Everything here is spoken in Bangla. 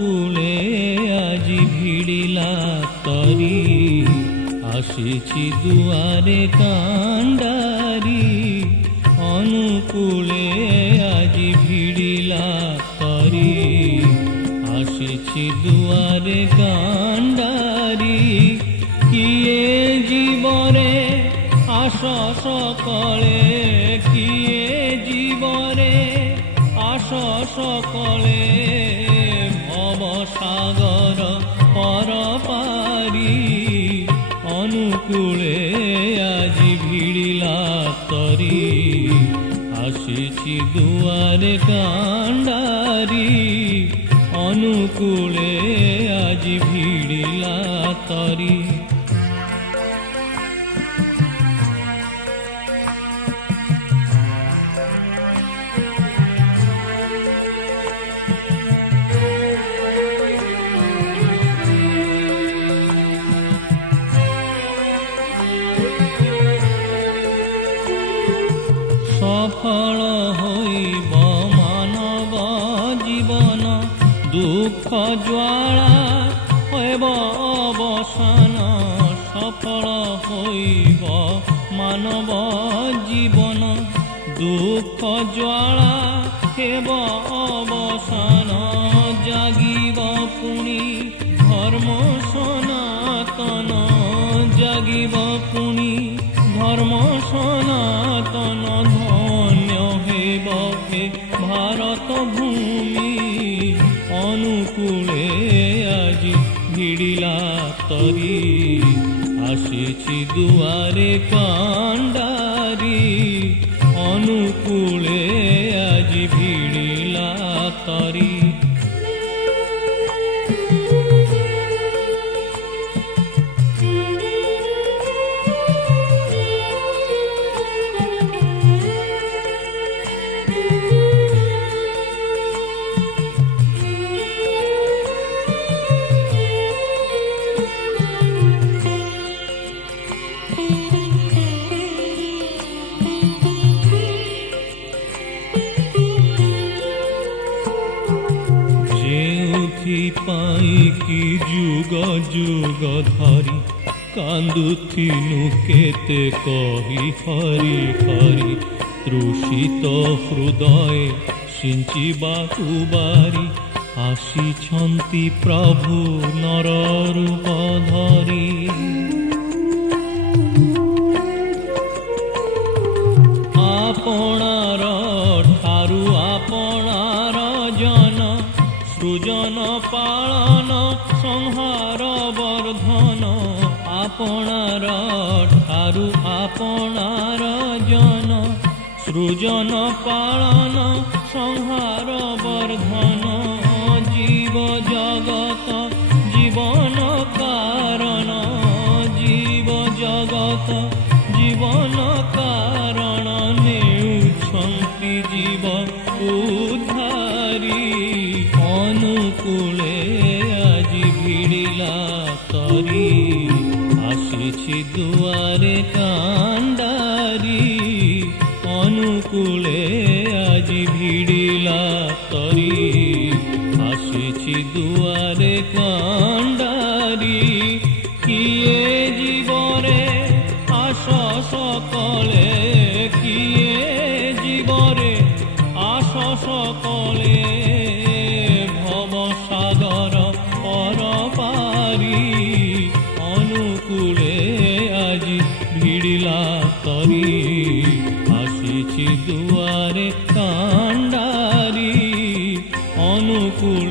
অনুকূলে আজি ভিড়িলা তরি, আসিছি দুয়ারে কান্ডারি। অনুকূলে আজি ভিড়িলা তরি, আসিছি দুয়ারে কান্ডারি। কিয়ে জীবরে আস সকলে, কিয়ে জীবরে আস সকলে। ভবসাগর পর পারি, অনুকূলে আজি ভিড়িলা তরি, আসিছি দুয়ারে কান্ডারি। অনুকূলে আজি ভিড়িলা তরি। সফল হইব মানব জীবন, দুঃখ জ্বালা হইব অবসান। সফল হইব মানব জীবন, দুঃখ জ্বালা হেব অবসান। জাগিব পুনি ধর্ম সনাতন, জাগিব পুনি ধর্ম সনাতন। ধন্য হেব হে ভারত ভূমি, অনুকূলে আজি ভিড়িলা তরি, আসিছি দুয়ারে কান্ডারি। অনুকূলে আজি ভিড়িলা তরি। পাইকি যুগ যুগ ধরি, কান্দুথিনু কেতে কহি হরি হরি। তৃষিত হৃদয়ে সিঞ্চিବାକୁ বারি, আসিছন্তি প্রভু নর রূপ ধরি। আপনার ঠারু আপনার জন, সৃজন পালন সংহার বর্ধন। আপনার ঠারু আপনার জন, সৃজন পালন সংহার বর্ধন। জীব জগত জীবন কারণ, জীব জগত জীবন কারণ। নেউছন্তি জীব উদ্ধারি, অনুকূলে আজি ভিড়িলা তরি, আসিছি দুয়ারে কান্ডারি। অনুকূলে আজি ভিড়িলা তরি, আসিছি দুয়ারে কান্ডারি। কিয়ে জীবরে আস সকলে, কিয়ে জীবরে আস সকলে। ভবসাগর পর পারি, অনুকূলে আজি ভিড়িলা তরি, আসিছি দুয়ারে কান্ডারি। অনুকূল